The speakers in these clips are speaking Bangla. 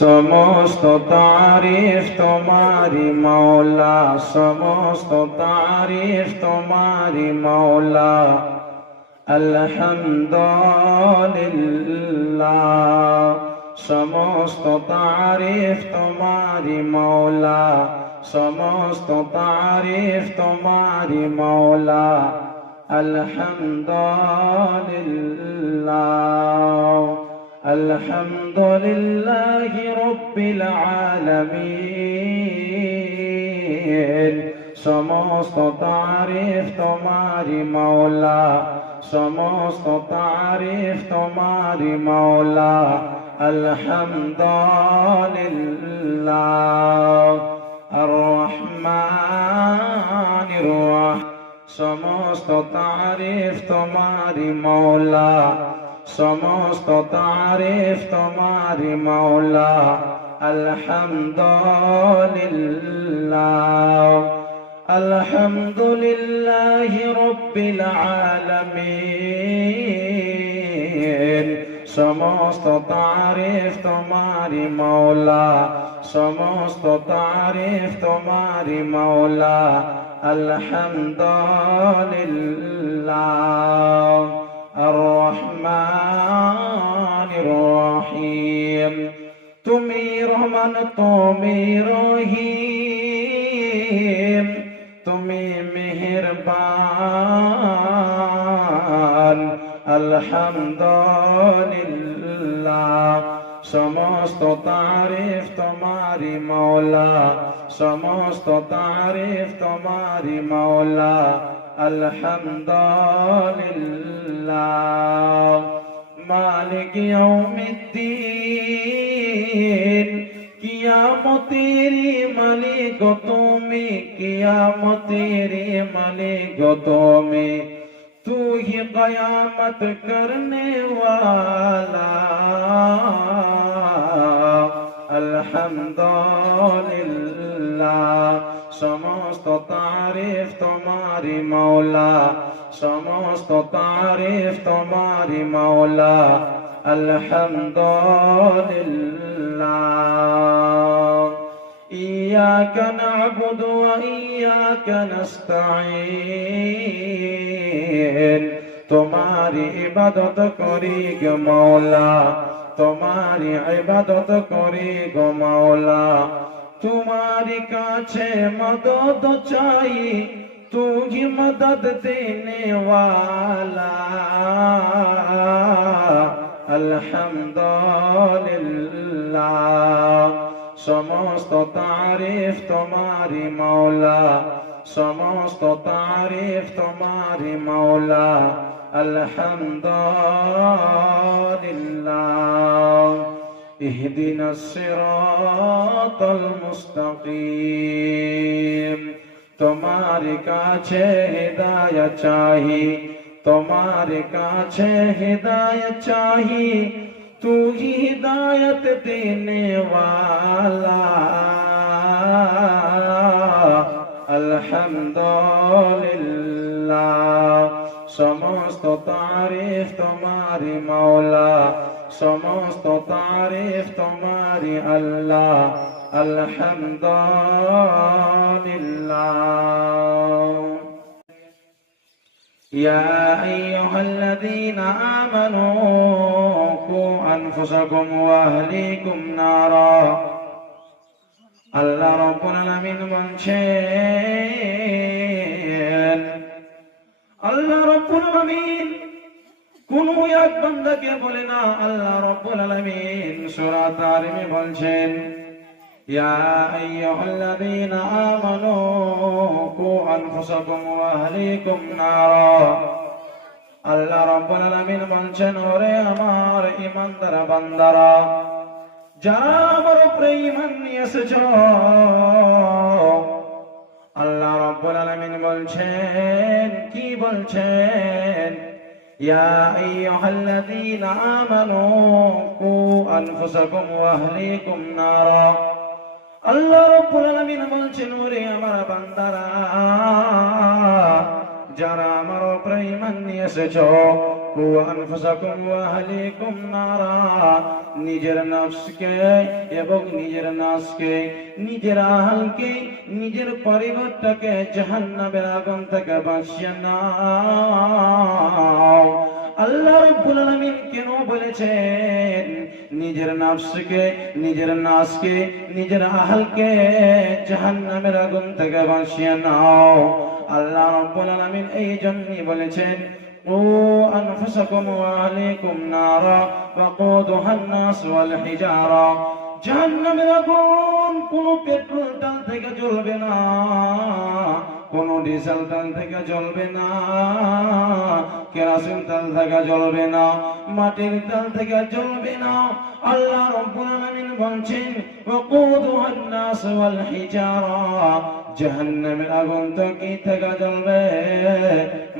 সমস্ত তারিফ তোমারি মৌলা, সমস্ত তারিফ তোমারি মৌলা। আলহামদুলিল্লাহ, সমস্ত তারিফ তোমারি মৌলা, সমস্ত তারিফ তোমারি মৌলা। আলহামদুলিল্লাহ, আলহামদুলিল্লাহি রাব্বিল আলামিন। সমস্ত তারিফ তোমারি মৌলা, সমস্ত তারিফ তোমারি মৌলা। আলহামদুলিল্লাহ আর রহমানির রহিম। সমস্ত তারিফ তোমারি মৌলা, সমস্ত তারিফ তোমারি মৌলা। আলহামদুলিল্লাহ, আলহামদুলিল্লাহি রাব্বিল আলামিন। সমস্ত তারিফ তোমারি মৌলা, সমস্ত তারিফ তোমারি মৌলা। আলহামদুলিল্লাহ আর রহমানির রহিম। তুমি রহমান, তুমি রহিম, তুমি মেহেরবান। আলহামদুলিল্লাহ, সমস্ত তারিফ তোমারি মৌলা, সমস্ত তারিফ তোমারি মৌলা। আলহামদুলিল্লাহ মালিক ইয়াউমিদ্দিন। কিয়ামতের মালিক তুমি, কিয়ামতের মালিক তুমি। तू ही कयामत करने वाला। अल्हम्दुलिल्लाह, समस्त तारीफ तुम्हारी मौला, समस्त तारीफ तुम्हारी मौला। अल्हम्दुलिल्लाह इय्याका नअबुदु व इय्याका नस्तईन। तुम्हारी इबादत करी गो मौला, तुम्हारी इबादत करी गो मौला। तुम्हारी काछे मदद चाही, तू ही मदद देने वाला। अल्हम्दुलिल्लाह, समस्त तारीफ तुम्हारी मौला, समस्त तारीफ तुम्हारी मौला। अल्हम्दुलिल्लाह इहदिना सिरातल मुस्तकीम। तुम्हारे काछे हिदायत चाही, तुम्हारे काछे हिदायत चाही। तू ही हिदायत देने वाला। अल्हम्दुलिल्लाह, समस्त तारीफ तुम्हारी मौला, समस्त तारीफ तुम्हारी अल्लाह। अल्हम्दुलिल्लाह या अय्युहल्लज़ीना आमनू कू अनफुसकुम व अहलीकुम नारा। আল্লাহ রাব্বুল আলামিন বলছেন, আল্লাহ রাব্বুল আলামিন কোন এক বান্দাকে বলে না। আল্লাহ রাব্বুল আলামিন সূরা তারিমে বলছেন, ইয়া আইয়ুহাল্লাযীনা আমানু কু আনফুসাকুম ওয়া আহলীকুম নারা। আল্লাহ রাব্বুল আলামিন বলছেন, ওরে আমার ঈমানদার বান্দারা, যারা আমার উপরে ঈমান নিয়ে এসেছো। আল্লাহ রাব্বুল আলামিন বলছেন, কি বলছেন? ইয়া আইয়ুহাল্লাযীনা আমানু কু আনফুসাকুম ওয়া আহলীকুম নারা। আল্লাহ রাব্বুল আলামিন বলছেন, ওরে আমার বান্দারা, যারা আমার উপরে ঈমান নিয়ে এসেছো, কু আনফুসাকুম ওয়া আহলিকুম নারা, নিজের নফসকে এবং নিজের নাসকে, নিজের আহলকে, নিজের পরিবারটাকে জাহান্নামের আগুন থেকে বাঁচিয়ে নাও। আল্লাহ রাব্বুল আলামিন কেন বলেছেন নিজের নফসকে, নিজের নাসকে, নিজের আহলকে জাহান্নামের আগুন থেকে বাঁচিয়ে নাও? আল্লাহ রাব্বুল আলামিন এই জন্যই বলেছেন কু আনফুসাকুম ওয়া আহলিকুম নারা ওয়াকুদুহান নাস ওয়াল হিজারা। জাহান্নামের আগুন কোন পেট্রোল তেল থেকে জ্বলবে না, কোন ডিজেল তেল থেকে জ্বলবে না, কেরোসিন তেল থেকে জ্বলবে না, মাটির তেল থেকে জ্বলবে না। আল্লাহ রাব্বুল আলামিন বলছেন ওয়াকুদুহান নাস ওয়াল হিজারা, জাহান্নামের আগুন তো কি থেকে জ্বলবে?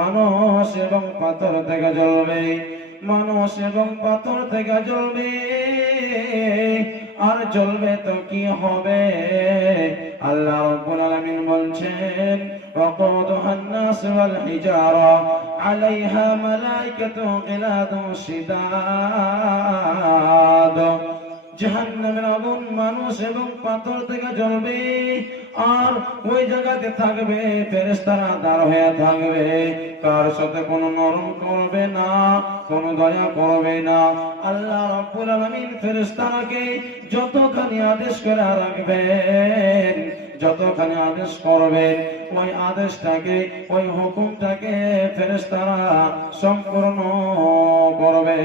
মানুষ এবং পাথর থেকে জ্বলবে, মানুষ এবং পাথর থেকে জ্বলবে। আর জ্বলবে তো কি হবে? আল্লাহ রাব্বুল আলামিন বলছেন ওয়াকুদুহান নাস ওয়াল হিজারা আলাইহা মালাইকাতু গিলাদুন শিদাদ। জাহান্নামের আগুন মানুষ এবং পাথর থেকে জ্বলবে, আর ওই জায়গাতে থাকবে ফেরেশতারা দাঁড় হয়ে থাকবে, কার সাথে কোনো নরম করবে না, কোনো দয়া করবে না। আল্লাহ রাব্বুল আলামিন ফেরেশতাকে যতখানি আদেশ করে রাখবেন, যতখানি আদেশ করবেন, ওই আদেশটাকে, ওই হুকুমটাকে ফেরেশতারা সম্পূর্ণ করবে,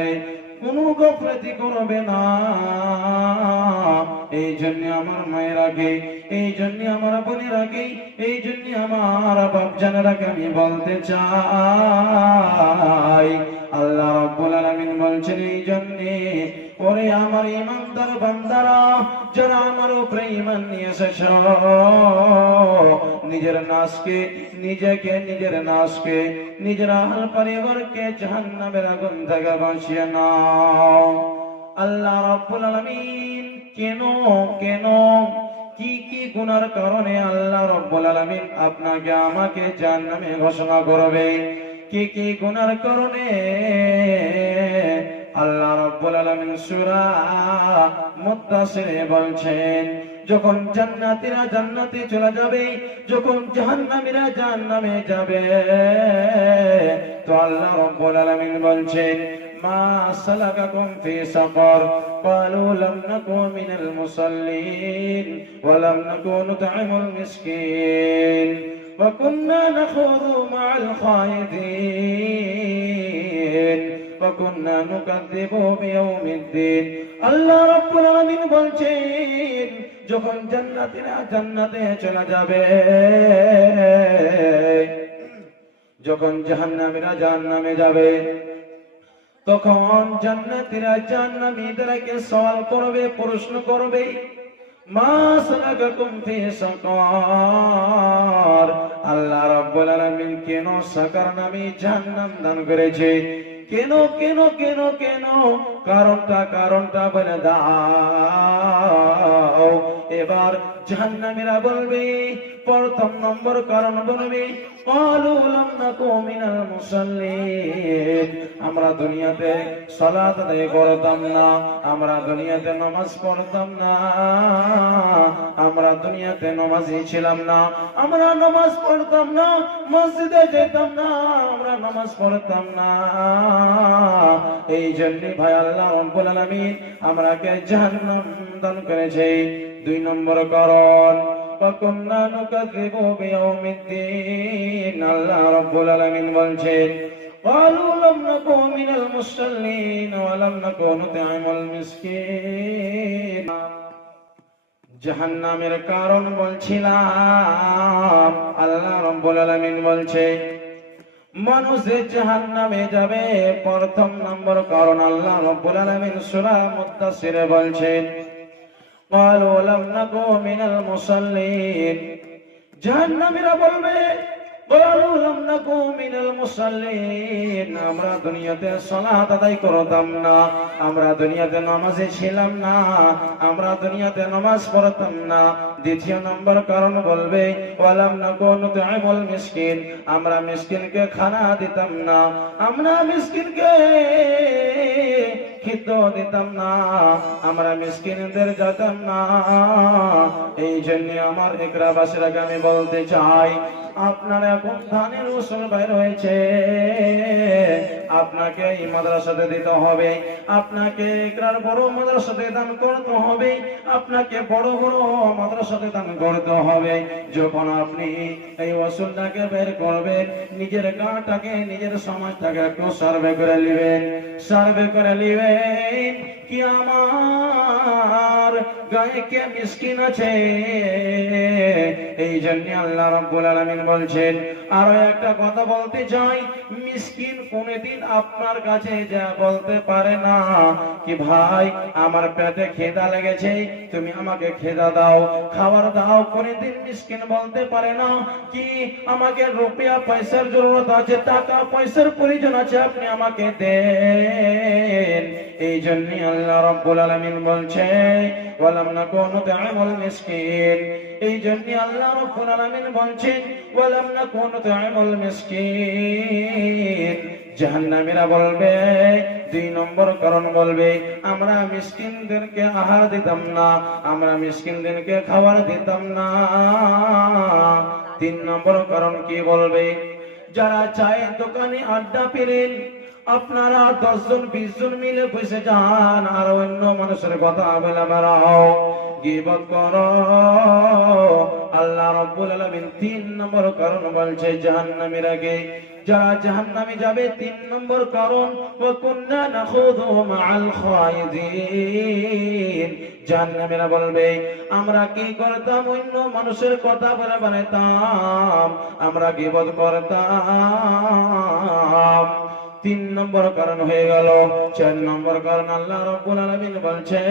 কোনো গাফলতি করবে না। এই জন্য আমার মায়েরাকে, এই জন্য আমার বোনেরাকে, এই জন্য আমার বাপজানেরাকে আমি বলতে চাই, আল্লাহ রাব্বুল আলামিন বলছেন এই জন্যে ওরে আমার ইমানদার বান্দারা, যারা আমার উপরে ঈমান নিয়ে এসেছো, নিজের নাসকে, নিজেকে, নিজের নাসকে, নিজের আহল পরিবারকে জাহান্নামের আগুন থেকে বাঁচিয়ে নাও। আল্লাহ রাব্বুল আলামিন কেন কেন কি কি গুনার কারণে আল্লাহ রাব্বুল আলামিন আপনাকে আমাকে জাহান্নামে ঘোষণা করবে? কি কি গুনার কারণে? আল্লাহ রাব্বুল আলামিন সূরা মুদ্দাসিরে বলছেন যখন জান্নাতীরা জান্নাতে চলে যাবে, যখন জাহান্নামীরা জাহান্নামে যাবে, তো আল্লাহ রাব্বুল আলামিন বলছেন মা সালাকাকুম ফি সাকার ক্বালু লাম নাকু মিনাল মুসাল্লিন ওয়া লাম নাকু নুত'imul মিসকিন ওয়া কুন্না নাখুযু মা'আল খায়িদিন ওয়া কুন্না নুকাযযিবু বিয়াউমিদ্দিন। আল্লাহ রাব্বুল আলামিন বলছেন যখন জান্নাতীরা জান্নাতে চলে যাবে, যখন জাহান্নামীরা জাহান্নামে যাবে, তখন জান্নাতীরা জাহান্নামীদেরকে সওয়াল করবে, প্রশ্ন করবে মা সালাকাকুম ফি সাকার। আল্লাহ রাব্বুল আলামিন কেন সাকার নামে জাহান্নাম দান করেছে? কেন কেন কেন কেন? কারণটা বলে দাও। এবার জাহান্নামীরা বলবে, প্রথম নম্বর কারণ বলবে ক্বালু লাম নাকু মিনাল মুসাল্লিন, আমরা দুনিয়াতে সালাত আদায় করতাম না, আমরা দুনিয়াতে নামাজ পড়তাম না, আমরা দুনিয়াতে নামাজি ছিলাম না, আমরা নামাজ পড়তাম না, মসজিদে যেতাম না, আমরা নামাজ পড়তাম না। এই জন্য ভাই আল্লাহ রাব্বুল আলামিন আমরাকে জাহান্নাম দান করেছে। দুই নম্বর কারণ وَكُنَّا نُكَذِّبُ بِيَوْمِ الدِّينِ। আল্লাহ রাব্বুল আলামিন বলছেন قالوا لم نكن من المصلين ولم نكن نطعم المسكين। জাহান্নামের কারণ বলছিলাম, আল্লাহ রাব্বুল আলামিন বলছে মানুষ জাহান্নামে যাবে, প্রথম নম্বর কারণ আল্লাহ রাব্বুল আলামিন সূরা মুদ্দাসিরে বলছেন قالوا لم نكن من المصلين। জাহান্নামীরা বলবে ক্বালু লাম নাকু মিনাল মুসাল্লিন, আমরা দুনিয়াতে সালাত আদায় করতাম না, আমরা দুনিয়াতে নামাজে ছিলাম না, আমরা দুনিয়াতে নামাজ পড়তাম না। দ্বিতীয় নম্বর কারণ বলবে ওয়ালাম নাকু নুতঈমুল মিসকিন, আমরা মিসকিনকে খানা দিতাম না, আমরা মিসকিনকে খিদ্য দিতাম না, আমরা মিসকিনদের যেতাম না। এই জন্য আমার একরাবাসীরাকে আমি বলতে চাই, আপনার এখন ধানের উসুল বের হয়েছে, আপনাকে এই মাদ্রাসাতে দিতে হবে, আপনাকে একরার বড় মাদ্রাসাতে দান করতে হবে, আপনাকে বড় বড় মাদ্রাসাতে দান করতে হবে। যখন আপনি এই ওসুলটাকে বের করবেন, নিজের গাঁটাকে নিজের সমাজটাকে একটু সার্ভে করে নেবেন, সার্ভে করে নেবেন কি আমার গায়ে কে মিসকিন আছে। এই জন্য আল্লাহ রাব্বুল আলামিন বলছেন, আরো একটা কথা বলতে চাই, মিসকিন কোনদিন আপনার কাছে যা বলতে পারে না কি ভাই আমার পেটে খিদা লেগেছে, তুমি আমাকে খেদা দাও, খাবার দাও, কোনদিন মিসকিন বলতে পারে না কি আমাকে রুপিয়া পয়সার জরুরত আছে, টাকা পয়সার প্রয়োজন আছে, আপনি আমাকে দেন। এই জন্য আল্লাহ রাব্বুল আলামিন বলছে ওয়ালাম নাকু নুতঈমুল মিসকিন, এই জন্য আল্লাহ রাব্বুল আলামিন বলছেন ওয়ালাম নাকু নুতঈমুল মিসকিন। জাহান্নামীরা বলবে, দুই নম্বর কারণ বলবে আমরা মিসকিনদেরকে আহার দিতাম না, আমরা মিসকিনদেরকে খাবার দিতাম না। তিন নম্বর কারণ কি বলবে, যারা চায়ের দোকানে আড্ডা পেলেন, আপনারা 10 জন 20 জন মিলে বসে যান আর অন্য মানুষের কথা বলে বেড়াও, গীবত করো। আল্লাহ রাব্বুল আলামিন 3 নম্বর কারণ বলছে জাহান্নামীরাকে, যারা জাহান্নামে যাবে 3 নম্বর কারণ ওয়া কুননা নাখুযু মাআল খায়িদিন। জাহান্নামীরা বলবে আমরা কি করতাম, অন্য মানুষের কথা বলে বানাইতাম, আমরা গীবত করতাম। 3 নম্বর কারণ হয়ে গেল। 4 নম্বর কারণ আল্লাহ রাব্বুল আলামিন বলছে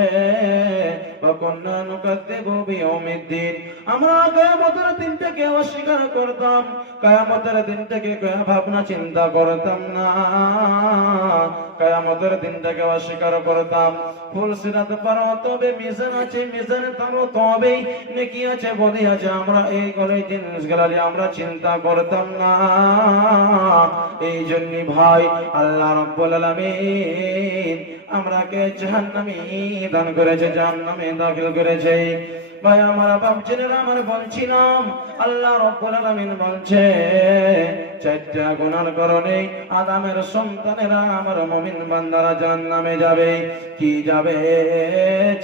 ওয়া কুননা নুকাযযিবু বিয়াউমিদ্দিন, আমরা কিয়ামতের দিনটাকে অস্বীকার করতাম, কিয়ামতের দিনটাকে ভাবনা চিন্তা করতাম না, কিয়ামতের দিনটাকে অস্বীকার করতাম। ফুলসিরাত পার হতে হবে, মিজান আছে, মিজানে তামতে হবে, নেকি আছে, বদি আছে, আমরা এইগুলো জিনিসগুলো আমরা চিন্তা করতাম না। এই জন্য ভাই আল্লাহ রাব্বুল আলামিন আমরাকে জাহান্নামে দান করেছে, জাহান্নামে দাখিল করেছে। ভাই আমার বাপজিরা আমার বলছিলাম, আল্লাহ রাব্বুল আলামিন বলছে 4টা গুনার কারণে আদমের সন্তানেরা আমার মুমিন বান্দারা জাহান্নামে যাবে। কি যাবে?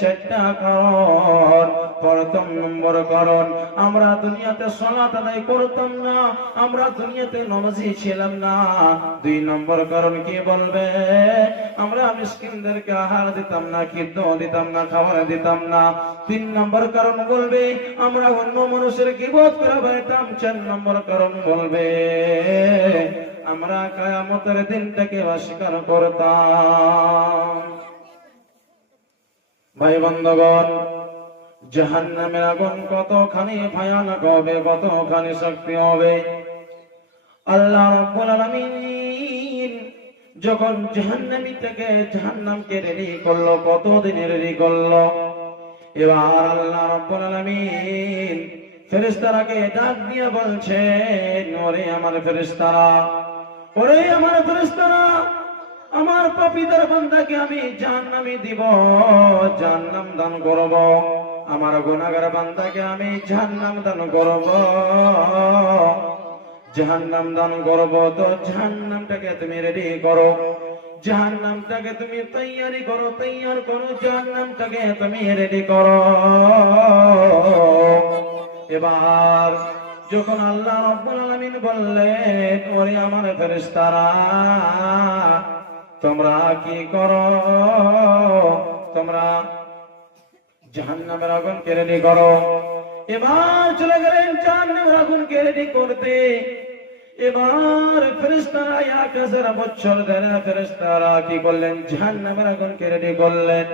4টা কারণ। প্রথম নম্বর কারণ আমরা দুনিয়াতে সালাত আদায় করতাম না, আমরা দুনিয়াতে নামাজি ছিলাম না। 2 নম্বর কারণ কি বলবে, আমরা মিসকিনদেরকে আহার দিতাম না, খিদ্য দিতাম না, খাবার দিতাম না। 3 নম্বর কারণ বলবে আমরা অন্য মানুষের গীবত করে বেড়াতাম। 4 নম্বর কারণ বলবে আমরা কিয়ামতের দিনটাকে অস্বীকার করতাম। ভাই বন্ধুগণ, জাহান্নামের আগুন কতখানি ভয়ানক হবে, কতখানি শক্তি হবে। আল্লাহ রাব্বুল আলামিন যখন জাহান্নামকে রেডি করলো, কতদিন রেডি করলো। এবার আল্লাহ রাব্বুল আলামিন ফেরেশতারাকে ডাক দিয়ে বলছেন, ওরে আমার ফেরেশতারা, ওরে আমার ফেরেশতারা, আমার পাপীদের বান্দাকে আমি জাহান্নামে দিব, জাহান্নাম দান করব। আমার গুনাহগার বান্দাকে আমি জাহান্নাম দান করব, জাহান্নাম দান করব। তো জাহান্নামটাকে তুমি রেডি করো, জাহান্নামটাকে তুমি তৈয়ারি করো, তৈয়ার করো, জাহান্নামটাকে তুমি রেডি করো। এবার যখন আল্লাহ রাব্বুল আলামিন বললেন, ওরে আমার ফেরেশতারা তোমরা কি করো, তোমরা জাহান্নামের আগুনকে রেডি করো। এবার চলে গেলেন জাহান্নামের আগুনকে রেডি করতে। এবার ফেরেশতারা 1000 বছর ধরে ফেরেশতারা কি করলেন, জাহান্নামের আগুনকে রেডি করলেন।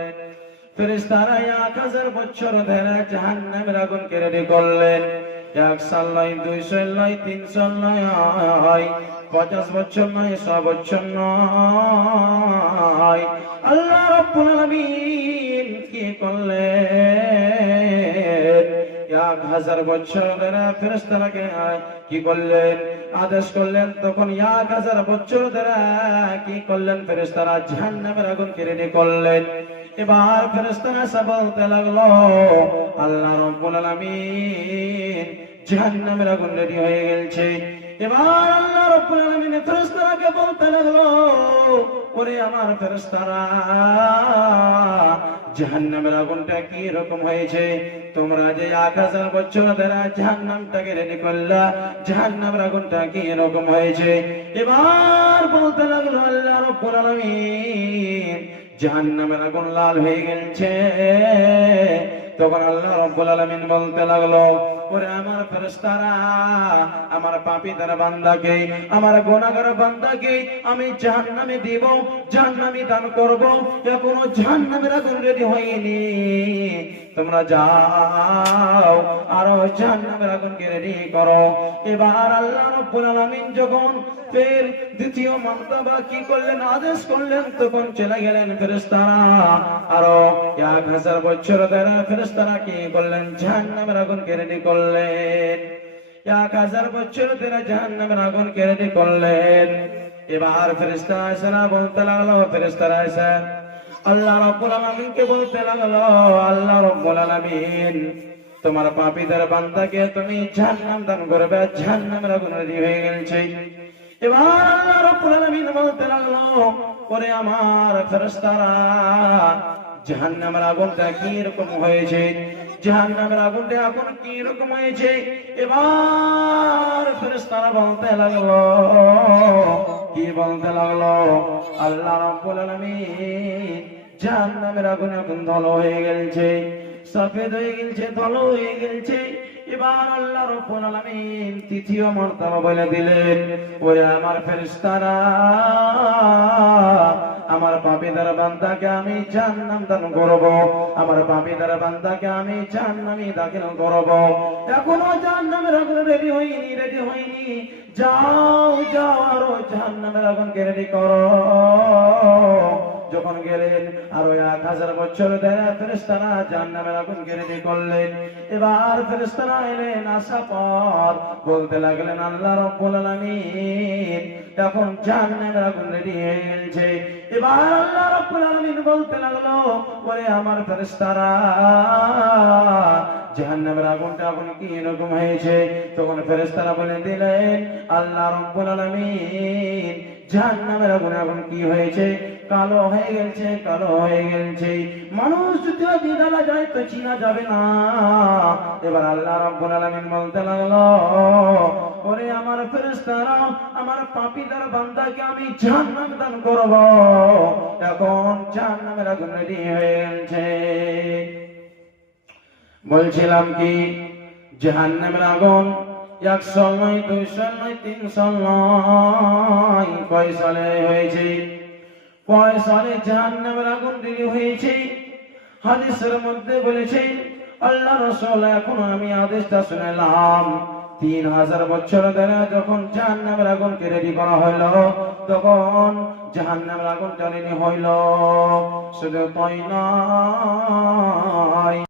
ফেরেশতারা 1000 বছর ধরে জাহান্নামের আগুনকে রেডি করলেন। এক সাল নয়, 2 সাল নয়, 3 সাল নয়, 50 বছর নয়, 100 বছর নয়। আল্লাহ রাব্বুল আলামিন কি করলেন? 1000 বছর ধরে ফেরেশতাকে কি করলেন? আদেশ করলেন। তখন 1000 বছর ধরে কি করলেন? ফেরেশতারা জাহান্নামের আগুনকে রেডি করলেন। এবার ফেরেশতারা এসে বলতে লাগলো, আল্লাহ রাব্বুল আলামিন জাহান্নামের আগুন রেডি হয়ে গেছে। এবার আল্লাহ রাব্বুল আলামিন ফেরেশতাকে বলতে লাগলো, ওরে আমার ফেরেশতারা, জাহান্নামের আগুনটা কি রকম হয়েছে? তোমরা যে 1000 বছর ধরে জাহান্নামটাকে রেডি করলা, জাহান্নামের আগুনটা কি রকম হয়েছে? এবার বলতে লাগলো আল্লাহ রাব্বুল আলামিন, জাহান্নামের আগুন লাল হয়ে গেছে। তখন আল্লাহ রাব্বুল আলামিন বলতে লাগলো, ওরে আমার ফেরেশতারা, আমার পাপীদের বান্দাকে, আমার গুনাহগার বান্দাকে আমি জাহান্নামে দিব, জাহান্নামে দান করব। এখনো জাহান্নামের আগুন রেডি হয়নি, তোমরা যাও আর জাহান্নামের আগুনকে রেডি করো। এবার আল্লাহ রাব্বুল আলামিন যখন ফের দ্বিতীয় মর্তবা কি করলেন? আদেশ করলেন। তখন চলে গেলেন ফেরেশতারা, আরো 1000 বছর ধরে ফেরেশতারা কি করলেন? জাহান্নামের আগুনকে রেডি করলেন। 1000 বছর ধরে জাহান্নামের আগুনকে রেডি করলেন। এবার ফেরেশতারা এসে বলতে লাগলো, ফেরেশতারা এসে আল্লাহ রাব্বুল আলামিনকে বলতে লাগলো, আল্লাহ রাব্বুল আলামিন, তোমার পাপীদের বান্দাকে তুমি জাহান্নাম দান করবে, জাহান্নামের আগুন রেডি হয়ে গেছে। এবার আল্লাহ রাব্বুল আলামিন বলতে লাগলো, ওরে আমার ফেরেশতারা, জাহান্নামের আগুনটা কি রকম হয়েছে? জাহান্নামের আগুনটা এখন কি রকম হয়েছে? এবার ফেরেশতারা বলতে লাগলো, কি বলতে লাগলো? আল্লাহ রাব্বুল আলামিন, জাহান্নামের আগুন এখন ধলো হয়ে গেছে, সফেদ হয়ে গেছে, ধলো হয়ে গেছে। এবার আল্লাহ রাব্বুল আলামিন তৃতীয় মর্তবা বলে দিলেন, ওরে আমার ফেরেশতারা, আমার পাপীদের বান্দাকে আমি জাহান্নাম দান করব, আমার পাপীদের বান্দাকে আমি জাহান্নামে দাখিল করব। এখনো জাহান্নামের আগুন রেডি হয়নি, রেডি হয়নি। যাও যাও আরো জাহান্নামের আগুনকে রেডি করো। যখন গেলেন আরো 1000 বছর ধরে ফেরেশতারা জাহান্নামের আগুনকে রেডি করলেন। এবার ফেরেশতারা এলেন, আসার পর বলতে লাগলেন, আল্লাহ রাব্বুল আলামিন, এখন জাহান্নামের আগুন রেডি হয়ে গেছে। এবার আল্লাহ রাব্বুল আলামিন বলতে লাগলো, ওরে আমার ফেরেশতারা, জাহান্নামের আগুনটা এখন কি রকম হয়েছে? তখন ফেরেশতারা বলে দিলেন, আল্লাহ রাব্বুল আলামিন, জাহান্নামের আগুন এখন কি হয়েছে? কালো হয়ে গেছে, কালো হয়ে গেছে। মানুষ যদি দিদালা যায় তো চিনা যাবে না। এবার আল্লাহ রাব্বুল আলামিন বলতে লাগলো, ওরে আমার ফেরেশতারা, আমার পাপীদের বান্দাকে আমি জাহান্নাম দান করব। এখন জাহান্নামের আগুন রেডি হয়ে গেছে। বলছিলাম কি, জাহান্নামের আগুন 100 নয়, 200 নয়, 300 নয়, কয় সালে হয়েছে? কয় সালে জাহান্নামের আগুন রেডি হয়েছে? হাদিসের মধ্যে বলেছে আল্লাহ রাসূল, এখন আমি আদেশটা শুনলাম, 3000 বছর ধরে যখন জাহান্নামের আগুনকে রেডি করা হলো, তখন জাহান্নামের আগুনটা রেডি হইল। শুধু তাই নয়,